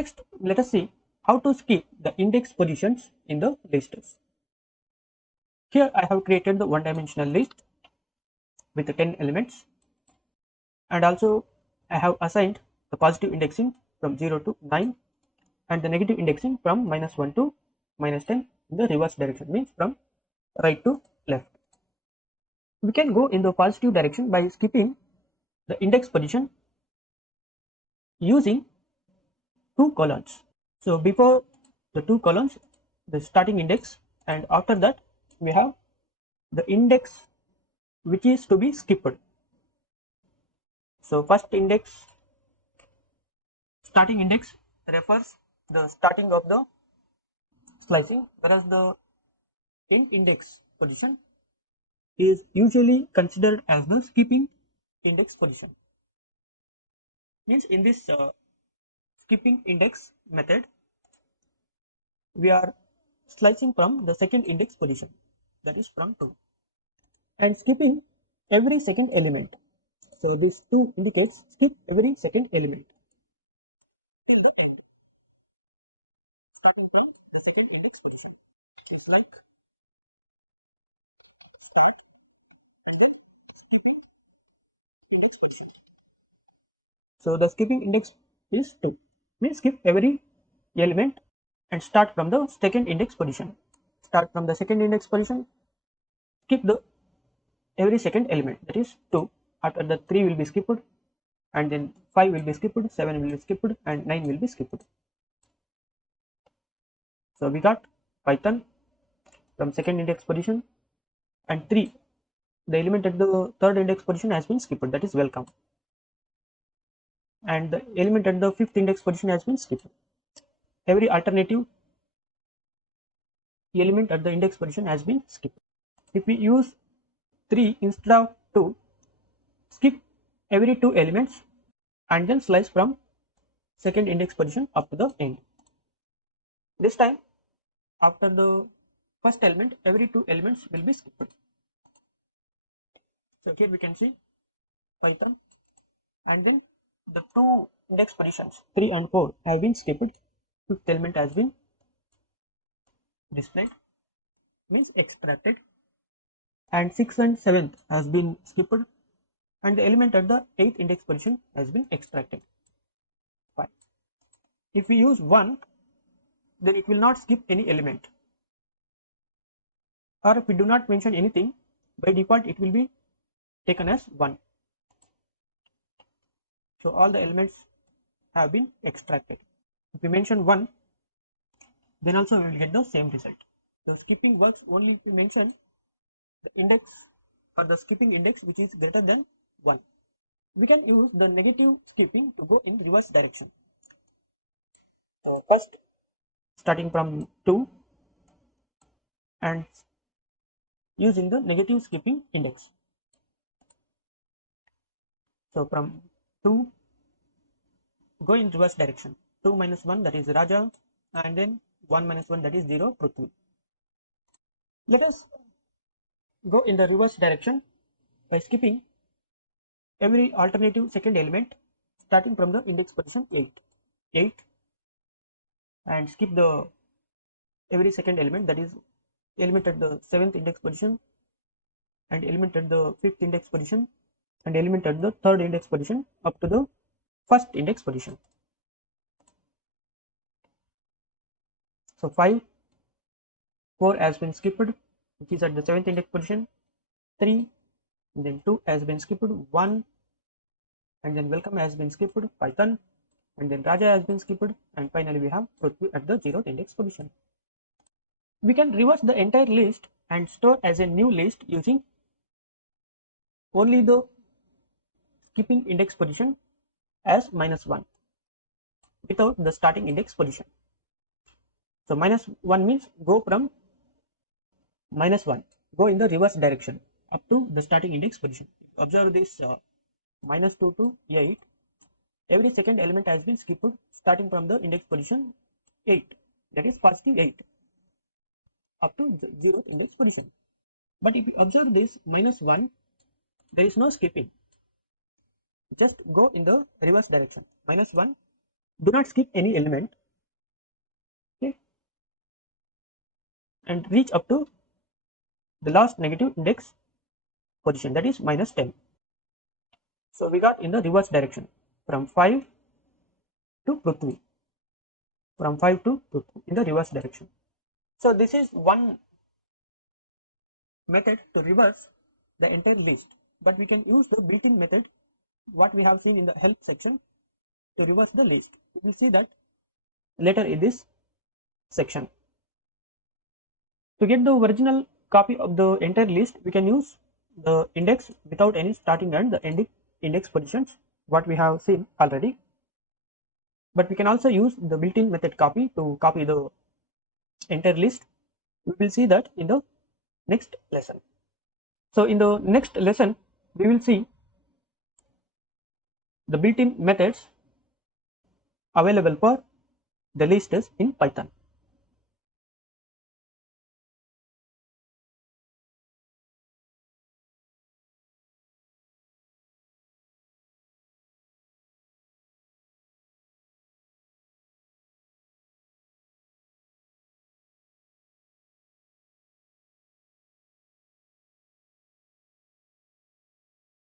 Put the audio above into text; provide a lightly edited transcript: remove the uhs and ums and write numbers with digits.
next let us see how to skip the index positions in the lists. Here I have created the one dimensional list with the 10 elements, and also I have assigned the positive indexing from 0 to 9 and the negative indexing from -1 to -10 in the reverse direction, means from right to left. We can go in the positive direction by skipping the index position using two columns. So before the two columns, the starting index, and after that we have the index which is to be skipped. So first index, starting index refers the starting of the slicing, whereas the end index position is usually considered as the skipping index position. Means in this skipping index method, we are slicing from the second index position, that is from 2, and skipping every second element. So this 2 indicates skip every second element till the end, starting from the second index position. It's like start index position. So the skipping index is 2, means skip every element and start from the second index position. Start from the second index position, skip the every second element, that is 2. After the 3 will be skipped, and then 5 will be skipped, 7 will be skipped, and 9 will be skipped. So we got Python from second index position, and 3, the element at the third index position has been skipped, that is welcome, and the element at the fifth index position has been skipped. Every alternative element at the index position has been skipped. If we use 3 instead of 2, skip every 2 elements and then slice from second index position up to the end. This time, after the first element, every 2 elements will be skipped. So here we can see Python, and then the 2 index positions 3 and 4 have been skipped. Fifth element has been displayed, means extracted, and 6th and 7th has been skipped, and the element at the 8th index position has been extracted. Fine. If we use 1, then it will not skip any element, or if we do not mention anything, by default it will be taken as 1. So all the elements have been extracted. If we mention 1, then also we will get the same result. So skipping works only if we mention the index or the skipping index which is greater than 1. We can use the negative skipping to go in reverse direction. First, starting from 2 and using the negative skipping index. So from 2, go in reverse direction. 2 minus 1, that is Raja, and then 1 minus 1, that is 0, Prithvi. Let us go in the reverse direction by skipping every alternative second element starting from the index position 8, and skip the every second element, that is element at the 7th index position, and element at the 5th index position, and element at the 3rd index position up to the 1st index position. So 5, 4 has been skipped, which is at the 7th index position, 3, and then 2 has been skipped, 1, and then welcome has been skipped, Python, and then Raja has been skipped, and finally we have Prithvi at the 0th index position. We can reverse the entire list and store as a new list using only the skipping index position as -1 without the starting index position. So -1 means go from -1, go in the reverse direction up to the starting index position. Observe this -2 to 8, every second element has been skipped starting from the index position 8, that is positive 8, up to the 0th index position. But if you observe this -1, there is no skipping. Just go in the reverse direction. -1, do not skip any element, okay, and reach up to the last negative index position, that is -10. So we got in the reverse direction from 5 to Prithvi, from 5 to Prithvi in the reverse direction. So this is one method to reverse the entire list, but we can use the built-in method what we have seen in the help section to reverse the list. We will see that later in this section. To get the original copy of the entire list, we can use the index without any starting and the ending index positions, what we have seen already. But we can also use the built-in method copy to copy the entire list. We will see that in the next lesson. So in the next lesson, we will see the built-in methods available for the lists in Python.